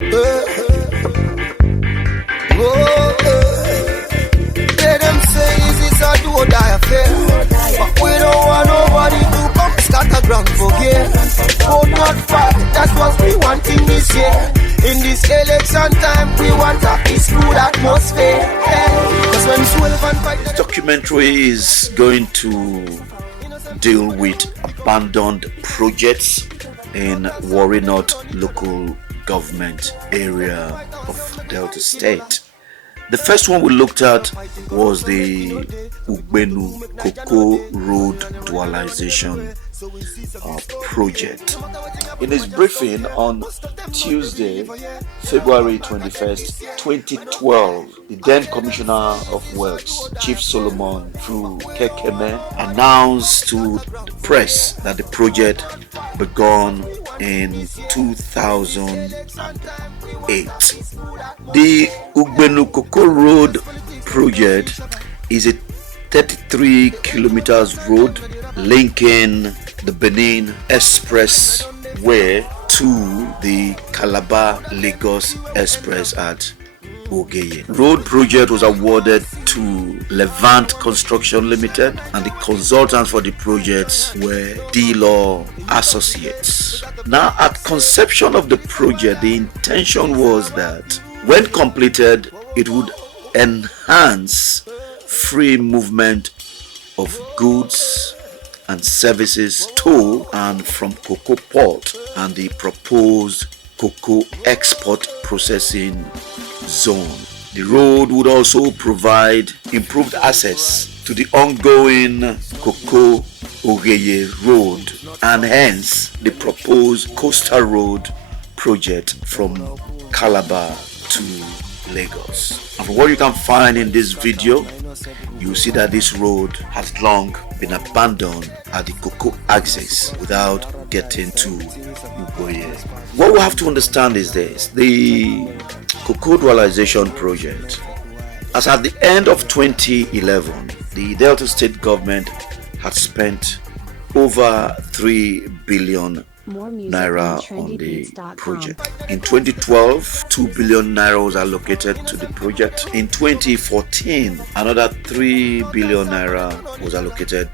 They them say this a do or die affair, but we don't want nobody to come scatter ground for gear. Vote not fight, that's what we want in this year. In this election time, we want a peaceful atmosphere. This documentary is going to deal with abandoned projects in Warri North local government area of Delta State. The first one we looked at was the Ugbenu-Koko road dualization project. In his briefing on Tuesday, February 21st, 2012, the then Commissioner of Works, Chief Solomon through Kekeme, announced to the press that the project began in 2008. The Ugbenu-Koko road project is a 33 kilometers road linking the Benin Expressway to the Calabar-Lagos Express at Agege. Road project was awarded to Levant Construction Limited, and the consultants for the projects were D-Law Associates. Now, at conception of the project, the intention was that when completed, it would enhance free movement of goods and services to and from cocoa port and the proposed cocoa export processing zone. The road would also provide improved access to the ongoing Koko-Ugbenu road and hence the proposed coastal road project from Calabar to Lagos. And from what you can find in this video, you see that this road has long been abandoned at the Koko axis without getting to UBA. What we have to understand is this: the Koko dualization project, as at the end of 2011, the Delta State government had spent over 3 billion naira on the project. In 2012, 2 billion naira was allocated to the project. In 2014, another 3 billion naira was allocated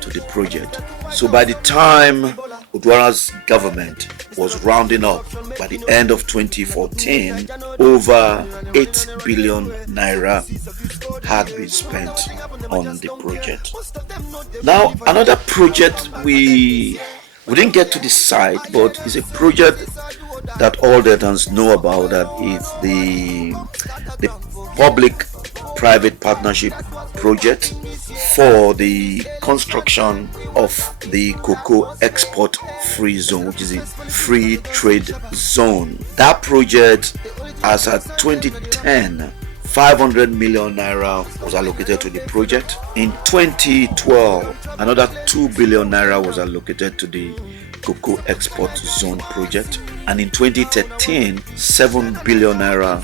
to the project. So by the time Udwara's government was rounding up, by the end of 2014, over 8 billion naira had been spent on the project. Now, another project we didn't get to the site, but it's a project that all Deltans know about, that is the public-private partnership project for the construction of the cocoa export free zone, which is a free trade zone. That project, as at 2010, 500 million naira was allocated to the project. In 2012, another 2 billion naira was allocated to the cocoa export zone project. And in 2013, 7 billion naira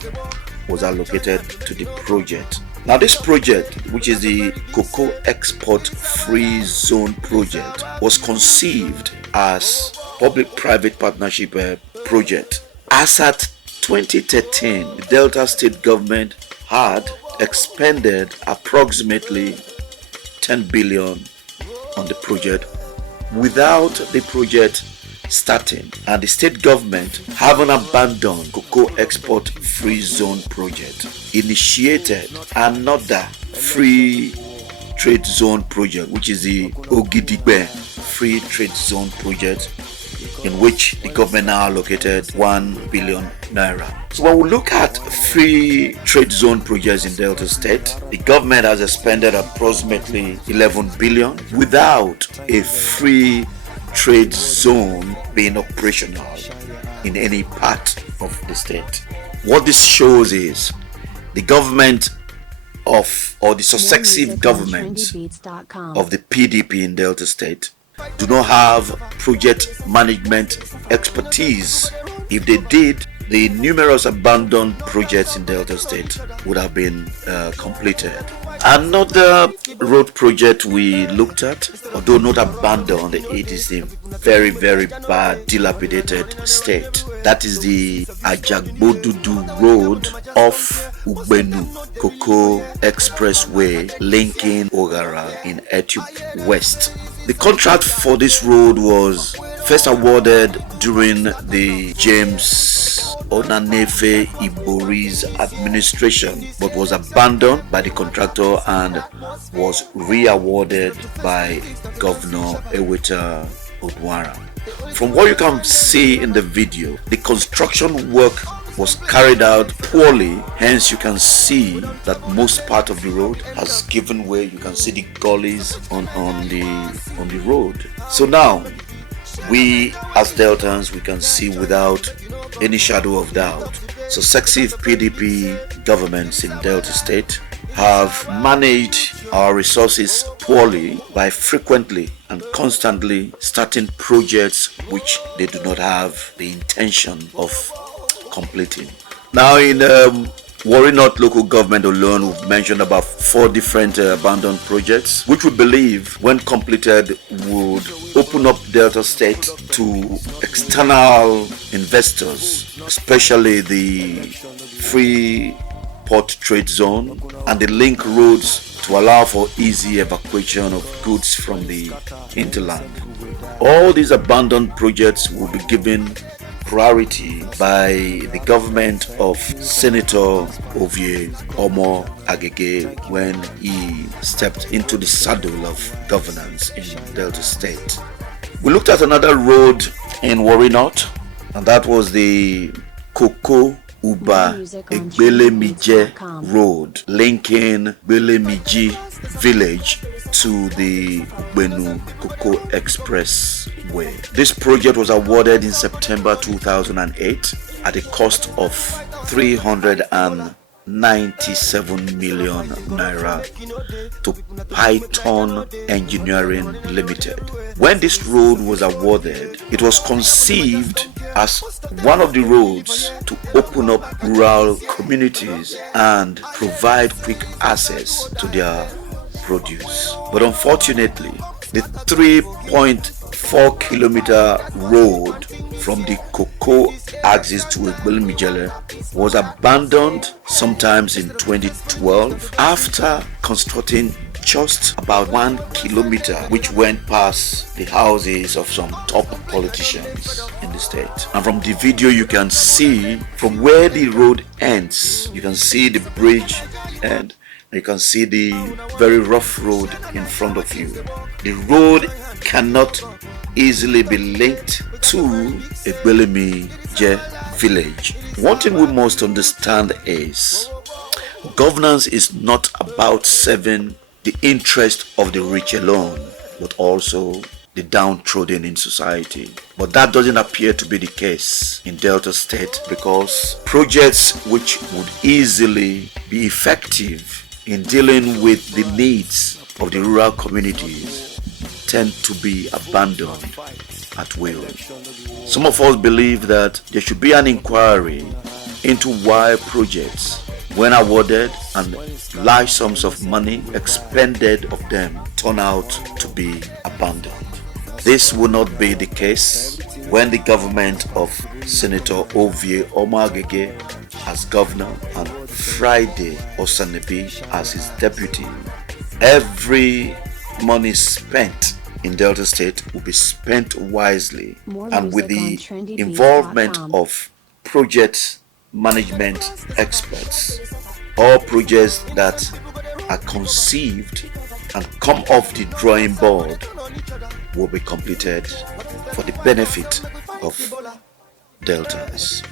was allocated to the project. Now, this project, which is the cocoa export free zone project, was conceived as public-private partnership project. As at 2013, the Delta State government had expended approximately 10 billion on the project without the project starting, and the state government, having abandoned cocoa export free zone project, initiated another free trade zone project, which is the Agege free trade zone project, in which the government now allocated 1 billion naira. So when we look at free trade zone projects in Delta State, the government has expended approximately 11 billion without a free trade zone being operational in any part of the state. What this shows is the government of, or the successive governments of the PDP in Delta State do not have project management expertise. If they did, the numerous abandoned projects in Delta State would have been completed. Another road project we looked at, although not abandoned, it is in very, very bad, dilapidated state. That is the AJAGBODUDU road off Ugbenu-Koko expressway linking Ogara in Etup West. The contract for this road was first awarded during the James Onanefe Ibori's administration, but was abandoned by the contractor and was re-awarded by Governor Eweta Odwara. From what you can see in the video, the construction work was carried out poorly, hence you can see that most part of the road has given way. You can see the gullies on the road. So now we as Deltans, we can see without any shadow of doubt, successive PDP governments in Delta State have managed our resources poorly by frequently and constantly starting projects which they do not have the intention of completing. Now in Warri North local government alone, we've mentioned about 4 different abandoned projects, which we believe, when completed, would open up Delta State to external investors, especially the free port trade zone and the link roads to allow for easy evacuation of goods from the hinterland. All these abandoned projects will be given priority by the government of Senator Ovie-Omo Agege when he stepped into the saddle of governance in Delta State. We looked at another road in Warri North, and that was the Koko-Ugbenu-Ekbelemeji road linking Belemeji village to the Ugbenu-Koko expressway. This project was awarded in September 2008 at a cost of 397 million naira to Python Engineering Limited. When this road was awarded, it was conceived as one of the roads to open up rural communities and provide quick access to their produce. But unfortunately, the 3.4 kilometer road from the Koko axis to Egbelemeji was abandoned sometimes in 2012 after constructing just about 1 kilometer, which went past the houses of some top politicians in the state. And from the video you can see from where the road ends, you can see the bridge and you can see the very rough road in front of you. The road cannot easily be linked to Egbelemeji village. One thing we must understand is governance is not about serving the interest of the rich alone, but also the downtrodden in society. But that doesn't appear to be the case in Delta State, because projects which would easily be effective in dealing with the needs of the rural communities tend to be abandoned at will. Some of us believe that there should be an inquiry into why projects, when awarded and large sums of money expended of them, turn out to be abandoned. This will not be the case when the government of Senator Ovie-Omo Agege as governor and Friday Osanebi as his deputy. Every money spent in Delta State will be spent wisely and with the involvement of project management experts. All projects that are conceived and come off the drawing board will be completed for the benefit of Deltas.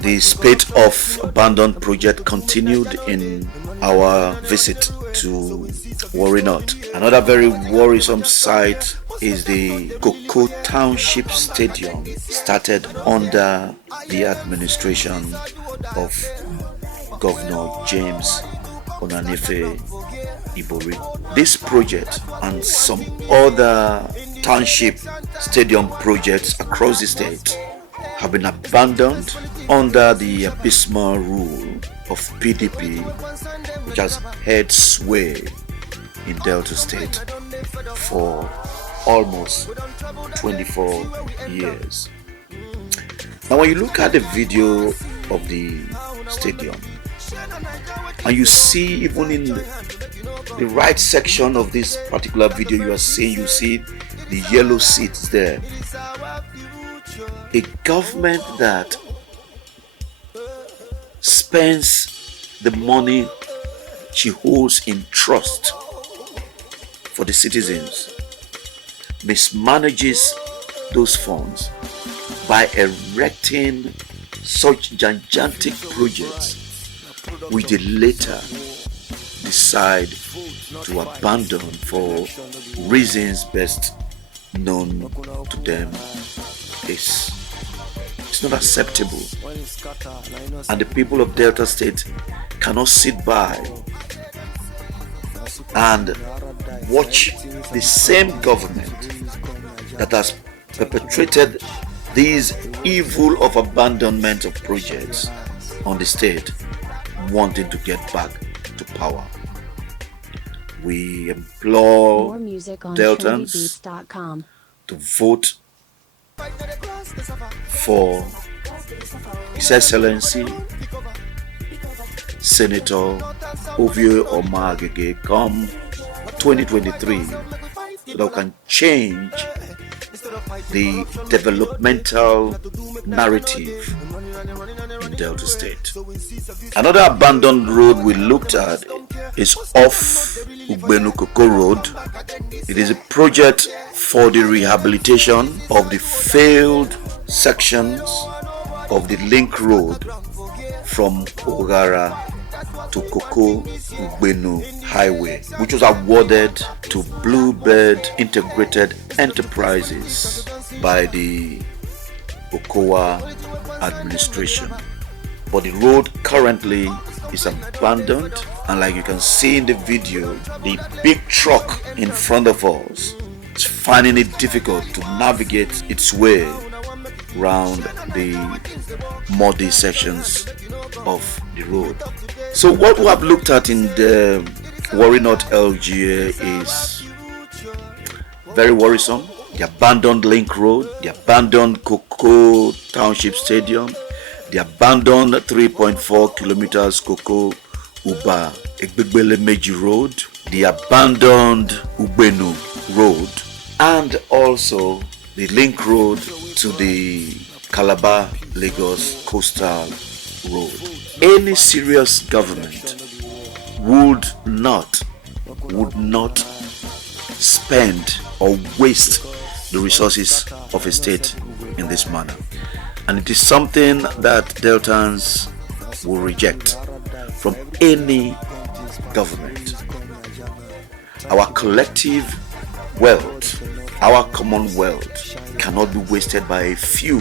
The spate of abandoned project continued in our visit to Warri North. Another very worrisome site is the Koko Township Stadium, started under the administration of Governor James Onanefe Ibori. This project and some other township stadium projects across the state have been abandoned under the abysmal rule of PDP, which has held sway in Delta State for almost 24 years. Now, when you look at the video of the stadium, and you see even in the right section of this particular video, you see the yellow seats there. A government that spends the money she holds in trust for the citizens mismanages those funds by erecting such gigantic projects, which they later decide to abandon for reasons best known to them. It's not acceptable, and the people of Delta State cannot sit by and watch the same government that has perpetrated these evil of abandonment of projects on the state wanting to get back to power. We implore Deltans to vote for His Excellency Senator Agege come 2023, so that we can change the developmental narrative in Delta State. Another abandoned road we looked at is off Ugbenu-Koko Road. It is a project for the rehabilitation of the failed sections of the link road from Ogara to Koko-Ugbenu Highway, which was awarded to Bluebird Integrated Enterprises by the Okowa administration. But the road currently is abandoned, and like you can see in the video, the big truck in front of us is finding it difficult to navigate its way around the muddy sections of the road. So what we have looked at in the Warri North LGA is very worrisome. The abandoned link road, the abandoned Koko Township Stadium, the abandoned 3.4 kilometers Koko-Ugbenu-Ege-BELEMEJI road, the abandoned Ugbenu road, and also the link road to the Calabar Lagos coastal road. Any serious government would not spend or waste the resources of a state in this manner, and it is something that Deltans will reject from any government. Our collective wealth, our common wealth, cannot be wasted by a few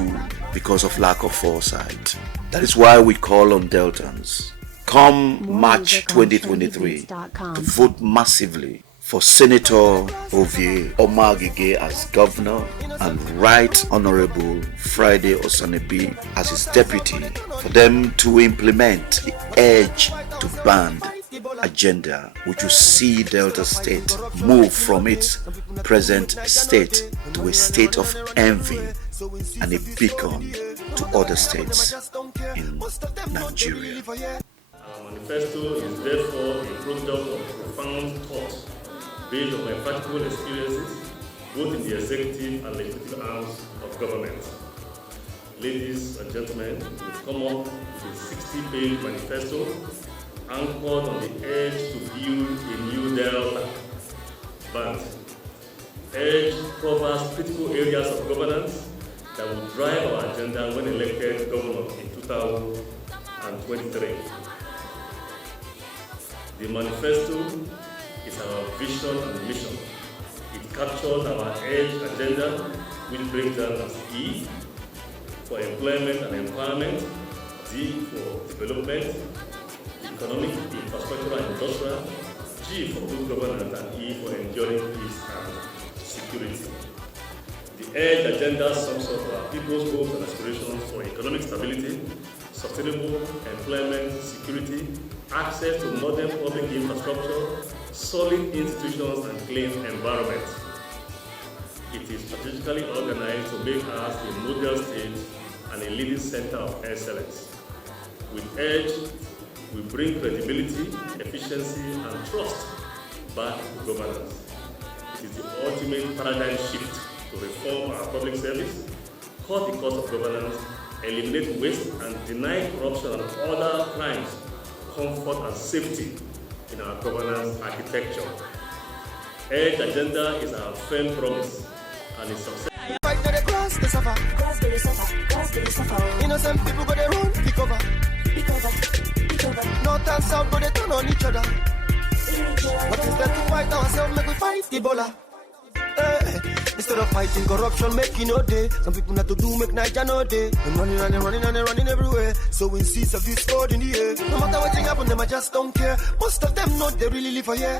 because of lack of foresight. That is why we call on Deltans, come March 2023, to vote massively for Senator Agege as governor and Right Honorable Friday Osanebi as his deputy, for them to implement the edge to band agenda, which will see Delta State move from its present state to a state of envy and a beacon to other states in Nigeria. Our manifesto is therefore a product of profound thought based on my practical experiences both in the executive and legislative arms of government. Ladies and gentlemen, we've come up with a 60-page manifesto anchored on the edge to build a new Delta band. Edge covers critical areas of governance that will drive our agenda when elected governor in 2023. The manifesto is our vision and mission. It captures our edge agenda, which breaks down as E for employment and empowerment, D for development, economic, infrastructural and industrial, G for good governance, and E for enduring peace and security. The EDGE agenda sums up our people's hopes and aspirations for economic stability, sustainable employment, security, access to modern public infrastructure, solid institutions, and clean environment. It is strategically organized to make us a model state and a leading center of excellence. With EDGE, we bring credibility, efficiency, and trust back to governance. It is the ultimate paradigm shift to reform our public service, cut the cost of governance, eliminate waste, and deny corruption and other crimes, comfort and safety in our governance architecture. EDGE agenda is our firm promise and its success. Innocent people go they run, pick over. North and south go they turn on each other. But instead to fight ourselves, make we fight Ebola. Instead of fighting corruption, making no day. Some people not to do make Niger no day. Them running everywhere. So we see some few scored in the air. No matter what thing happen, them I just don't care. Most of them know they really live for here.